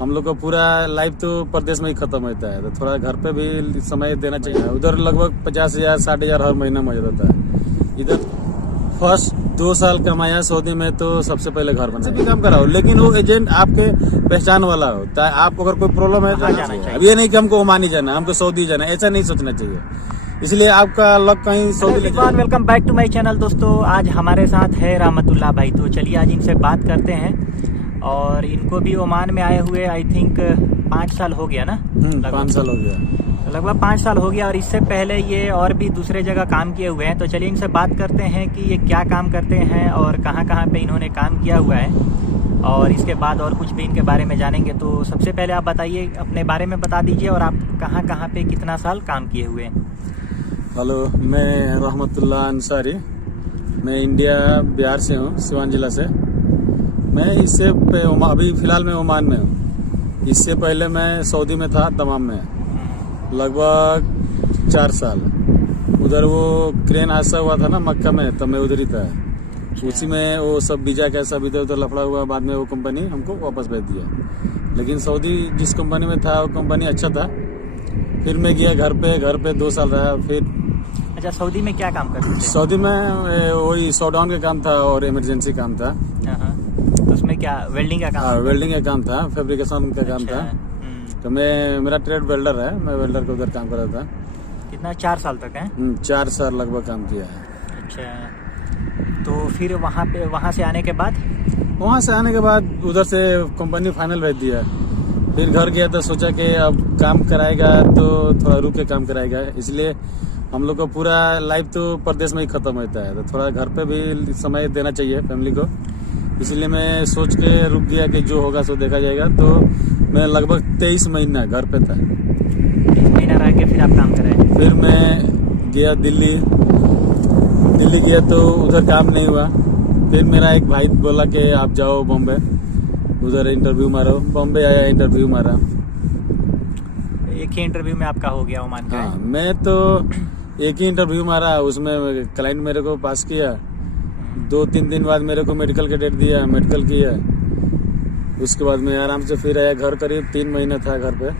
हम लोग का पूरा लाइफ तो प्रदेश में ही खत्म होता है, तो थोड़ा घर पे भी समय देना चाहिए। उधर लगभग 50,000 60,000 हर महीना मौजूद होता है। इधर फर्स्ट 2 साल कमाया सऊदी में, तो सबसे पहले घर बना भी काम कराओ, लेकिन वो एजेंट आपके पहचान वाला हो। आप अगर कोई प्रॉब्लम है तो जाना चाहिए। अब ये नहीं कि हमको ओमान ही जाना, हमको सऊदी जाना, ऐसा नहीं सोचना चाहिए। इसलिए आपका लक कहीं Saudi. Welcome back to my channel. दोस्तों आज हमारे साथ है रहमतुल्लाह भाई, तो चलिए आज इनसे बात करते हैं। और इनको भी ओमान में आए हुए आई थिंक 5 साल हो गया ना? 5 साल हो गया, लगभग 5 साल हो गया। और इससे पहले ये और भी दूसरे जगह काम किए हुए हैं। तो चलिए इनसे बात करते हैं कि ये क्या काम करते हैं और कहाँ कहाँ पे इन्होंने काम किया हुआ है, और इसके बाद और कुछ भी इनके बारे में जानेंगे। तो सबसे पहले आप बताइए, अपने बारे में बता दीजिए और आप कहाँ कहाँ पे कितना साल काम किए हुए हैं। हेलो, मैं रहमतुल्लाह अंसारी, मैं इंडिया बिहार से हूँ, सिवान जिला से। मैं अभी फिलहाल मैं ओमान में हूँ। इससे पहले मैं सऊदी में था, दमाम में, लगभग 4 साल। उधर वो क्रेन हादसा हुआ था ना मक्का में, तब मैं उधर ही था। उसी में वो सब वीजा का सब इधर उधर लफड़ा हुआ, बाद में वो कंपनी हमको वापस भेज दिया। लेकिन सऊदी जिस कंपनी में था वो कंपनी अच्छा था। फिर मैं गया घर पे 2 साल रहा। फिर अच्छा, सऊदी में क्या काम करते थे? सऊदी में वही शॉटडाउन का काम था और इमरजेंसी काम था। तो उसमें क्या वेल्डिंग का काम? वेल्डिंग का काम था, फैब्रिकेशन का काम था। तो मेरा ट्रेड वेल्डर है, मैं वेल्डर का उधर काम कर रहा था। कितना? 4 साल तक है? 4 साल लगभग काम किया है। अच्छा, तो फिर वहाँ से आने के बाद उधर से कंपनी फाइनल भेज दिया। फिर घर गया तो सोचा कि अब काम कराएगा तो थोड़ा रुक के काम कराएगा, इसलिए हम लोग को पूरा लाइफ तो प्रदेश में ही खत्म होता है, तो थोड़ा घर पे भी समय देना चाहिए फैमिली को। इसलिए मैं सोच के रुक गया कि जो होगा सो देखा जाएगा। तो मैं लगभग 23 महीना घर पे था। 23 महीना रह के फिर आप काम कर रहे हैं? फिर मैं गया दिल्ली गया तो उधर काम नहीं हुआ। फिर मेरा एक भाई बोला कि आप जाओ बॉम्बे, उधर इंटरव्यू मारो। बॉम्बे आया, इंटरव्यू मारा। एक ही इंटरव्यू में आपका हो गया ओमान का? हाँ, मैं तो एक ही इंटरव्यू मारा, उसमें क्लाइंट मेरे को पास किया। 2-3 दिन बाद मेरे को मेडिकल का डेट दिया, मेडिकल किया। उसके बाद मैं आराम से फिर आया घर। करीब 3 महीना था घर पे।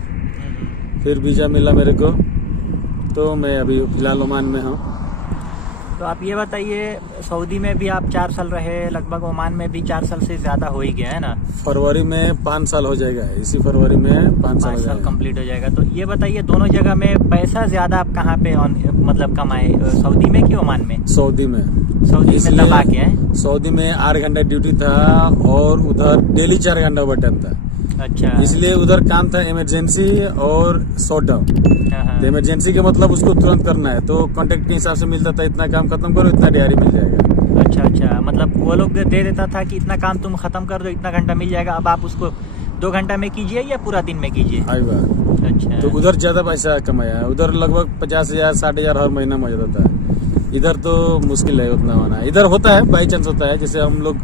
फिर वीजा मिला मेरे को, तो मैं अभी फिलहाल ओमान में हूँ। तो आप ये बताइए, सऊदी में भी आप 4 साल रहे, लगभग ओमान में भी 4 साल से ज्यादा हो ही गया है ना? फरवरी में 5 साल हो जाएगा, इसी फरवरी में 5 साल कंप्लीट हो जाएगा। तो ये बताइए, दोनों जगह में पैसा ज्यादा आप कहाँ पे मतलब कमाए, सऊदी में कि ओमान में? सऊदी में दबा के हैं। सऊदी में 8 घंटा ड्यूटी था और उधर डेली 4 घंटा ओवर टाइम था। अच्छा, इसलिए उधर काम था इमरजेंसी और शॉट डाउन। तो इमरजेंसी के मतलब उसको तुरंत करना है, तो कॉन्ट्रैक्ट के हिसाब से मिलता था, इतना काम खत्म करो इतना दिहाड़ी मिल जाएगा। अच्छा, मतलब वो लोग दे देता था कि इतना काम तुम खत्म कर दो, इतना घंटा मिल जाएगा। अब आप उसको 2 घंटा में कीजिए या पूरा दिन में कीजिए? अच्छा, तो उधर ज्यादा पैसा कमाया है। उधर लगभग 50,000 60,000 हर महीना मौजूद होता है। इधर तो मुश्किल है उतना होना। इधर होता है, बाई चांस होता है, जैसे हम लोग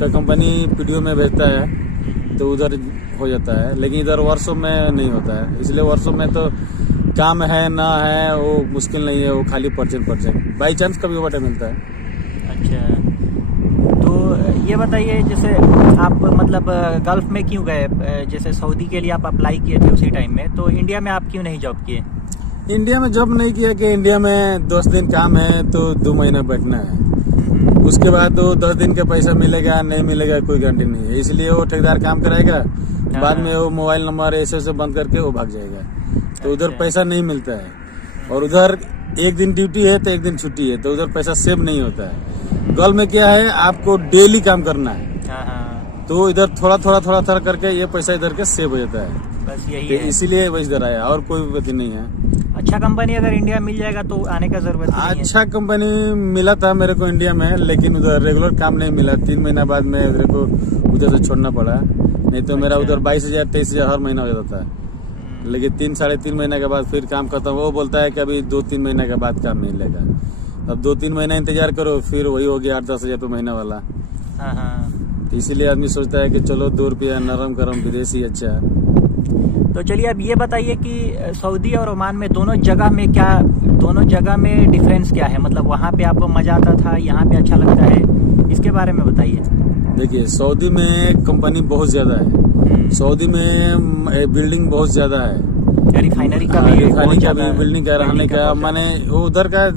का कंपनी पीडीओ में भेजता है तो उधर हो जाता है, लेकिन इधर वर्कशॉप में नहीं होता है। इसलिए वर्कशॉप में तो काम है ना है वो मुश्किल नहीं है, वो खाली परसेंट बाई चांस कभी ओवर टाइम मिलता है। अच्छा, तो ये बताइए, जैसे आप मतलब गल्फ में क्यों गए? जैसे सऊदी के लिए आप अप्लाई किए थे उसी टाइम में, तो इंडिया में आप क्यों नहीं जॉब किए? इंडिया में जॉब नहीं किया कि इंडिया में 10 दिन काम है तो 2 महीना बैठना है। उसके बाद तो 10 दिन का पैसा मिलेगा नहीं मिलेगा कोई गारंटी नहीं है। इसलिए वो ठेकेदार काम कराएगा, बाद में वो मोबाइल नंबर ऐसे बंद करके वो भाग जाएगा। तो उधर पैसा नहीं मिलता है। और उधर एक दिन ड्यूटी है तो एक दिन छुट्टी है, तो उधर पैसा सेव नहीं होता है। गल्फ में क्या है, आपको डेली काम करना है, तो इधर थोड़ा करके ये पैसा इधर के सेव हो जाता है। बस यही है, इसीलिए बस इधर आया, और कोई बात नहीं है। अच्छा कंपनी अगर इंडिया मिल जाएगा तो आने का जरूरत नहीं है। अच्छा कंपनी मिला था मेरे को इंडिया में, लेकिन उधर रेगुलर काम नहीं मिला। 3 महीना बाद में मेरे को उधर से छोड़ना पड़ा, नहीं तो मेरा उधर 22,000 23,000 हर महीना हो जाता था। लेकिन 3-3.5 महीने के बाद फिर काम खत्म। वो बोलता है कि अभी 2-3 महीने के बाद काम मिलेगा। अब 2-3 महीना इंतजार करो, फिर वही हो गया 8-10 हजार रुपये महीना वाला। तो इसीलिए आदमी सोचता है कि चलो 2 रुपया नरम गरम विदेशी अच्छा है। तो चलिए अब ये बताइए कि सऊदी और ओमान में दोनों जगह में डिफरेंस क्या है? मतलब वहाँ पे आपको मजा आता था, यहाँ पे अच्छा लगता है, इसके बारे में बताइए। देखिए, सऊदी में कंपनी बहुत ज्यादा है, सऊदी में बिल्डिंग बहुत ज्यादा है, रिफाइनरी का भी रिफाइनरी का भी, बिल्डिंग का, रहने का, माने वो उधर का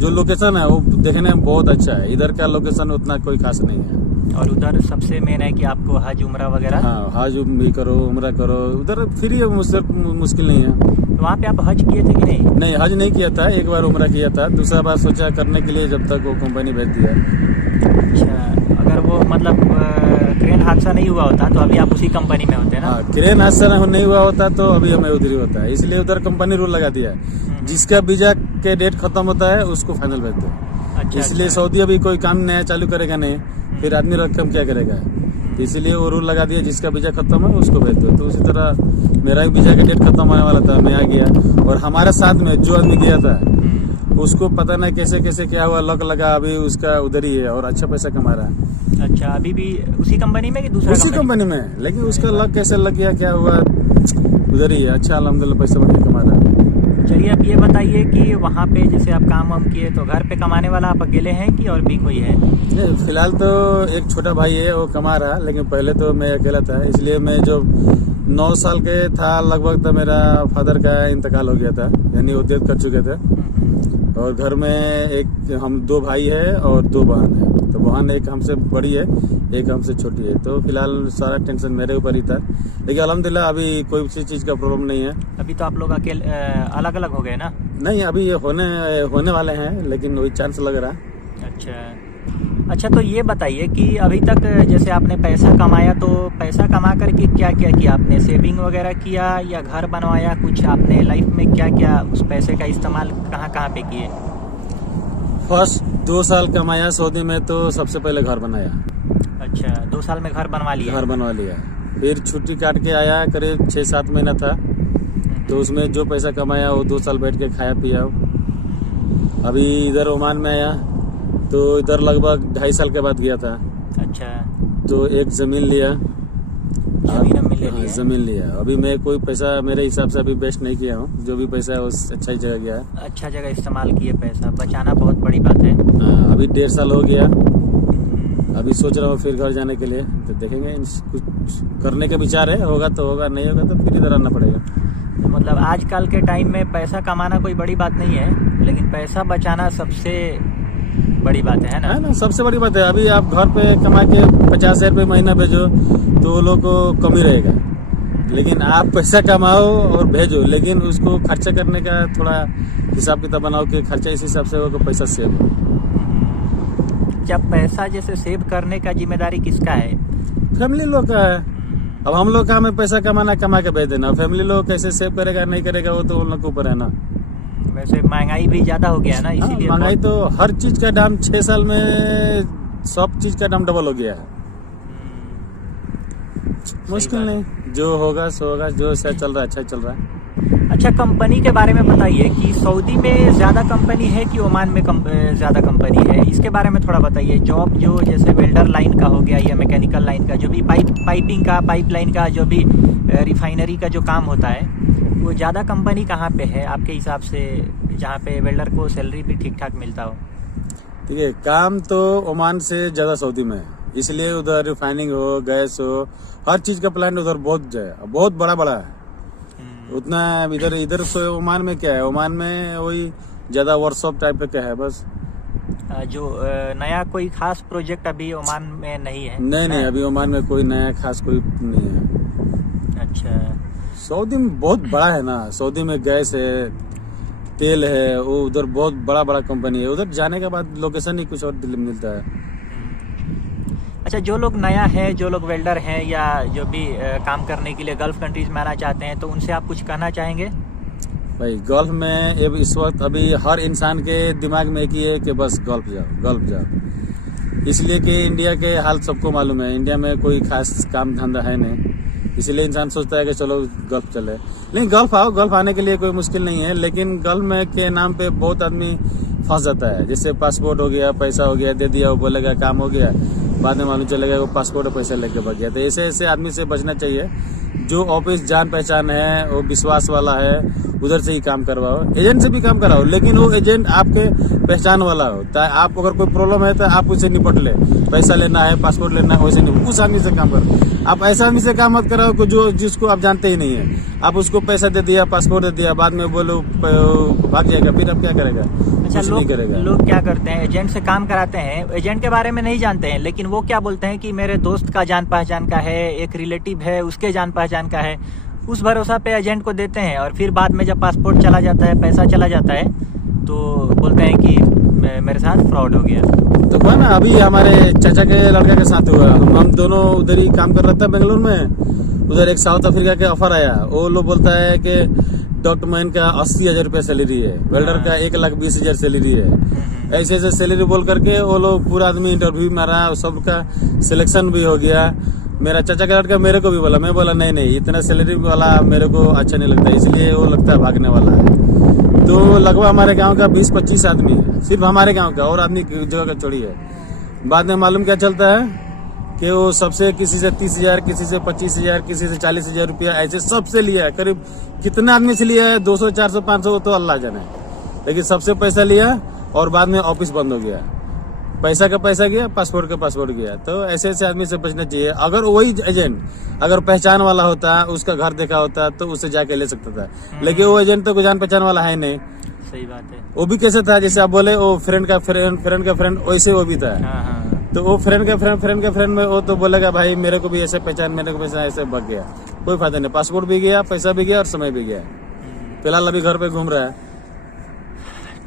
जो लोकेशन है वो देखने में बहुत अच्छा है। इधर का लोकेशन उतना कोई खास नहीं है। और उधर सबसे मेन है कि आपको हज उम्रा वगैरह, हाँ, हज भी करो, उम्रा करो, उधर फ्री है, मुझसे मुश्किल नहीं है। तो वहाँ पे आप हज किए थे कि नहीं? नहीं, हज नहीं किया था, एक बार उम्रा किया था, दूसरा बार सोचा करने के लिए जब तक वो कंपनी भेज दिया। अच्छा, अगर वो मतलब क्रेन हादसा नहीं हुआ होता तो अभी आप उसी कंपनी में होते ना? हाँ, क्रेन हादसा नहीं हुआ होता तो अभी हमें उधर ही होता है, इसलिए उधर कंपनी रूल लगा दिया है, जिसका वीजा के डेट खत्म होता है उसको फाइनल भेज दो। अच्छा, इसलिए अच्छा। सऊदी अभी कोई काम नया चालू करेगा नहीं, फिर आदमी रकम क्या करेगा, तो इसलिए वो रूल लगा दिया जिसका वीजा खत्म है उसको भेज दो। तो उसी तरह मेरा भी वीजा का डेट खत्म होने वाला था, मैं आ गया, और हमारे साथ में जो आदमी गया था उसको पता नहीं कैसे कैसे क्या हुआ, लक लगा, अभी उसका उधर ही है और अच्छा पैसा कमा रहा है। अच्छा, अभी भी उसी कंपनी में कि दूसरा उसी कंपनी में, लेकिन उसका लक कैसे लग गया, क्या हुआ, उधर ही है। अच्छा, अल्हम्दुलिल्लाह पैसा बढ़िया कमा रहा है। चलिए, अब ये बताइए कि वहाँ पे जैसे आप काम वाम किए तो घर पे कमाने वाला आप अकेले हैं कि और भी कोई है? नहीं, फिलहाल तो एक छोटा भाई है वो कमा रहा, लेकिन पहले तो मैं अकेला था। इसलिए मैं जो 9 साल के था लगभग, तो मेरा फादर का इंतकाल हो गया था, यानी वो डेथ कर चुके थे। और घर में एक हम 2 भाई है और 2 बहन है। तो बहन एक हमसे बड़ी है, एक हमसे छोटी है। तो फिलहाल सारा टेंशन मेरे ऊपर ही था, लेकिन अल्हम्दुलिल्लाह अभी कोई किसी चीज का प्रॉब्लम नहीं है। अभी तो आप लोग अकेले अलग अलग हो गए ना? नहीं, अभी ये होने वाले हैं, लेकिन वही चांस लग रहा है। अच्छा, तो ये बताइए कि अभी तक जैसे आपने पैसा कमाया, तो पैसा कमा करके क्या क्या किया आपने? सेविंग वगैरह किया या घर बनवाया? कुछ आपने लाइफ में क्या क्या उस पैसे का इस्तेमाल कहाँ कहाँ पे किए? फर्स्ट 2 साल कमाया सऊदी में, तो सबसे पहले घर बनाया। अच्छा, 2 साल में घर बनवा लिया? घर बनवा लिया। फिर छुट्टी काट के आया, करीब 6-7 महीना था, तो उसमें जो पैसा कमाया वो 2 साल बैठ के खाया पिया। अभी इधर ओमान में आया, तो इधर लगभग 2.5 साल के बाद गया था। अच्छा, तो एक जमीन लिया, जमीन लिया। अभी मैं कोई पैसा मेरे हिसाब से अभी वेस्ट नहीं किया हूँ, जो भी पैसा है वो अच्छा ही जगह गया है। अच्छा जगह इस्तेमाल किए, पैसा बचाना बहुत बड़ी बात है। अभी 1.5 साल हो गया, अभी सोच रहा हूँ फिर घर जाने के लिए, तो देखेंगे, कुछ करने का विचार है, होगा तो होगा, नहीं होगा तो फिर इधर आना पड़ेगा। तो मतलब आजकल के टाइम में पैसा कमाना कोई बड़ी बात नहीं है, लेकिन पैसा बचाना सबसे बड़ी बात है ना? सबसे बड़ी बात है। अभी आप घर पे कमा के 50,000 रुपये महीना भेजो तो वो लोग को कमी रहेगा, लेकिन आप पैसा कमाओ और भेजो, लेकिन उसको खर्चा करने का थोड़ा हिसाब किताब बनाओ कि खर्चा इस हिसाब से हो कि पैसा सेव हो। जब पैसा जैसे सेव करने का जिम्मेदारी किसका है? फैमिली लोग का है। अब हम लोग काम है पैसा कमाना, कमा के भेज देना। फैमिली लोग कैसे सेव करेगा नहीं करेगा वो तो उन लोग के ऊपर है ना। वैसे महंगाई भी ज्यादा हो गया है ना, इसीलिए महंगाई तो हर चीज का दाम 6 साल में सब चीज का दाम डबल हो गया है। मुश्किल नहीं, जो होगा सो होगा, जो अच्छा चल रहा है अच्छा चल रहा है। अच्छा, कंपनी के बारे में बताइए कि सऊदी में ज्यादा कंपनी है कि ओमान में ज्यादा कंपनी है, इसके बारे में थोड़ा बताइए। जॉब जो जैसे वेल्डर लाइन का हो गया या मैकेनिकल लाइन का, जो भी पाइपिंग का, पाइपलाइन का, जो भी रिफाइनरी का जो काम होता है, वो ज़्यादा कंपनी कहाँ पे है आपके हिसाब से, जहाँ पे वेल्डर को सैलरी भी ठीक ठाक मिलता हो? ठीक है, काम तो ओमान से ज़्यादा सऊदी में है, इसलिए उधर रिफाइनिंग हो, गैस हो, हर चीज़ का प्लांट उधर बहुत बड़ा बड़ा है। उतना इधर से ओमान में क्या है, ओमान में वही ज़्यादा वर्कशॉप टाइप का है बस। जो नया कोई खास प्रोजेक्ट अभी ओमान में नहीं है? नहीं, अभी ओमान में कोई नया खास कोई नहीं है। अच्छा, सऊदी में बहुत बड़ा है ना, सऊदी में गैस है, तेल है, वो उधर बहुत बड़ा बड़ा कंपनी है। उधर जाने के बाद लोकेशन ही कुछ और मिलता है। अच्छा, जो लोग नया है, जो लोग वेल्डर हैं या जो भी काम करने के लिए गल्फ कंट्रीज में आना चाहते हैं, तो उनसे आप कुछ कहना चाहेंगे? भाई गल्फ में इस वक्त अभी हर इंसान के दिमाग में एक ही है कि बस गल्फ जाओ। इसलिए कि इंडिया के हाल सबको मालूम है, इंडिया में कोई खास काम धंधा है नहीं, इसलिए इंसान सोचता है कि चलो गल्फ चले। लेकिन गल्फ आओ, गल्फ आने के लिए कोई मुश्किल नहीं है, लेकिन गल्फ में के नाम पे बहुत आदमी फंस जाता है। जैसे पासपोर्ट हो गया, पैसा हो गया, दे दिया, वो बोलेगा काम हो गया, बाद में मालूम चलेगा वो पासपोर्ट और पैसा लेके भाग गया। तो ऐसे ऐसे आदमी से बचना चाहिए। जो ऑफिस जान पहचान है, वो विश्वास वाला है, उधर से ही काम करवाओ। एजेंट से भी काम कराओ, लेकिन वो एजेंट आपके पहचान वाला हो। आप अगर कोई प्रॉब्लम है तो आप उससे निपट ले। पैसा लेना है, पासपोर्ट लेना है, वैसे नहीं, उस आदमी से काम करो। आप ऐसा आदमी से काम मत कराओ कि जो जिसको आप जानते ही नहीं है। आप उसको पैसा दे दिया, पासपोर्ट दे दिया, बाद में बोलो भाग जाएगा, फिर आप क्या करेगा? अच्छा, लोग क्या करते हैं, एजेंट से काम कराते हैं, एजेंट के बारे में नहीं जानते हैं, लेकिन वो क्या बोलते हैं कि मेरे दोस्त का जान पहचान का है, एक रिलेटिव है उसके जान पहचान का है, उस भरोसा पे एजेंट को देते हैं। और फिर बाद में जब पासपोर्ट चला जाता है, पैसा चला जाता है, तो बोलते हैं कि मेरे साथ फ्रॉड हो गया। तो हुआ ना, अभी हमारे चाचा के लड़का के साथ हुआ। हम दोनों उधर ही काम कर रहा था बेंगलुरु में। उधर एक साउथ अफ्रीका के ऑफर आया। वो लोग बोलता है कि डॉक्टरमैन का 80,000 रुपया सैलरी है, वेल्डर का 1,20,000 सैलरी है। ऐसे ऐसे सैलरी बोल करके वो लोग पूरा आदमी इंटरव्यू मारा, सबका सिलेक्शन भी हो गया। मेरा चाचा का लड़का मेरे को भी बोला, मैं बोला नहीं, इतना सैलरी वाला मेरे को अच्छा नहीं लगता, इसलिए वो लगता है भागने वाला है। तो लगभग हमारे गांव का 20-25 आदमी है, सिर्फ हमारे गांव का, और आदमी जगह का छोड़ी है। बाद में मालूम क्या चलता है कि वो सबसे किसी से 30,000, किसी से 25,000, किसी से 40,000 रुपया ऐसे सबसे लिया है। करीब कितना आदमी से लिया है? 200, 400, 500, तो अल्लाह जाने। लेकिन सबसे पैसा लिया और बाद में ऑफिस बंद हो गया। पैसा का पैसा गया, पासपोर्ट का पासपोर्ट गया। तो ऐसे ऐसे आदमी से बचना चाहिए। अगर वही एजेंट अगर पहचान वाला होता, उसका घर देखा होता, तो उससे जाके ले सकता था। लेकिन वो एजेंट तो कोई जान पहचान वाला है नहीं। सही बात है। वो भी कैसे था, जैसे आप बोले वो फ्रेंड का फ्रेंड वैसे वो भी था। तो वो फ्रेंड के फ्रेंड में वो तो बोलेगा भाई मेरे को भी ऐसे पहचान, मेरे को पैसा ऐसे भाग गया, कोई फायदा नहीं। पासपोर्ट भी गया, पैसा भी गया और समय भी गया। फिलहाल अभी घर पे घूम रहा है।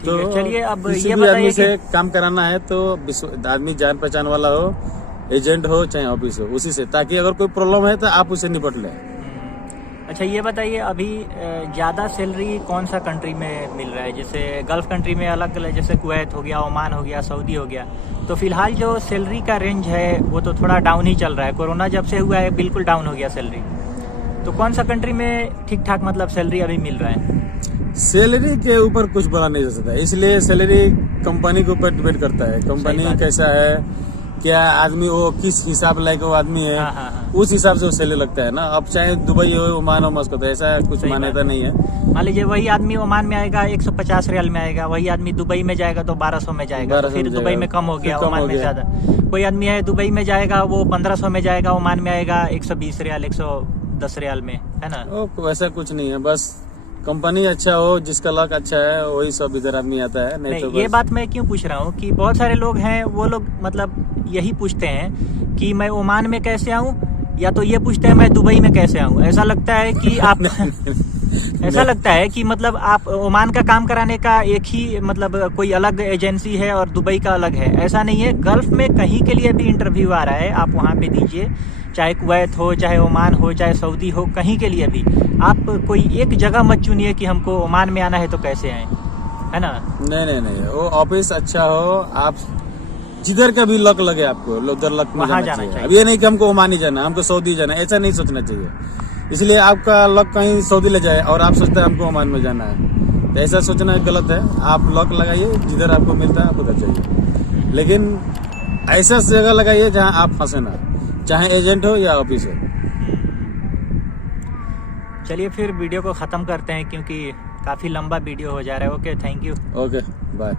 तो चलिए, अब किसी ये भी बताइए आदमी से काम कराना है तो आदमी जान पहचान वाला हो, एजेंट हो चाहे ऑफिस हो, उसी से, ताकि अगर कोई प्रॉब्लम है तो आप उसे निपट लें। अच्छा, ये बताइए, अभी ज़्यादा सैलरी कौन सा कंट्री में मिल रहा है? जैसे गल्फ कंट्री में अलग अलग, जैसे कुवैत हो गया, ओमान हो गया, सऊदी हो गया। तो फिलहाल जो सैलरी का रेंज है वो तो थोड़ा डाउन ही चल रहा है। कोरोना जब से हुआ है बिल्कुल डाउन हो गया सैलरी। तो कौन सा कंट्री में ठीक ठाक मतलब सैलरी अभी मिल रहा है? सैलरी के ऊपर कुछ बोला नहीं जा सकता, इसलिए सैलरी कंपनी के ऊपर डिपेंड करता है। कंपनी कैसा है, क्या आदमी वो किस हिसाब लायक वो आदमी है, उस हिसाब से वो सैलरी लगता है ना। अब चाहे दुबई हो, ओमान हो, मस्को, तो ऐसा कुछ मान्यता नहीं है। मान लीजिए वही आदमी ओमान में आएगा 150 रियाल में आएगा, वही आदमी दुबई में जाएगा तो 1200 में जाएगा, तो फिर दुबई में कम हो गया, ओमान में ज्यादा। कोई आदमी है दुबई में जाएगा वो 1500 में जाएगा, ओमान में आएगा 120 रियाल, 110 रियाल में, है ना। वैसा कुछ नहीं है, बस कंपनी अच्छा हो, जिसका लक अच्छा है वही सब इधर आदमी आता है। नहीं तो ये बात मैं क्यों पूछ रहा हूँ कि बहुत सारे लोग हैं, वो लोग मतलब यही पूछते हैं कि मैं ओमान में कैसे आऊँ, या तो ये पूछते हैं मैं दुबई में कैसे आऊँ। ऐसा लगता है कि आप ऐसा लगता है कि मतलब आप ओमान का काम कराने का एक ही मतलब कोई अलग एजेंसी है और दुबई का अलग है। ऐसा नहीं है, गल्फ में कहीं के लिए भी इंटरव्यू आ रहा है, आप वहाँ पे दीजिए, चाहे कुवैत हो, चाहे ओमान हो, चाहे सऊदी हो, कहीं के लिए भी। आप कोई एक जगह मत चुनिए कि हमको ओमान में आना है तो कैसे आए, है ना। नहीं, वो ऑफिस अच्छा हो, आप जिधर का भी लक लगे आपको उधर लक में जाना चाहिए। अब ये नहीं कि हमको ओमान ही जाना, हमको सऊदी जाना, ऐसा नहीं सोचना चाहिए। इसलिए आपका लक कहीं सऊदी ले जाए और आप सोचते हैं हमको ओमान में जाना है, तो ऐसा सोचना गलत है। आप लक लगाइए, जिधर आपको मिलता है आप उधर जाइए, लेकिन ऐसा जगह लगाइए जहाँ आप फंसे ना, चाहे एजेंट हो या ऑफिस हो। चलिए फिर वीडियो को ख़त्म करते हैं, क्योंकि काफ़ी लंबा वीडियो हो जा रहा है। Okay, thank you. Okay, bye.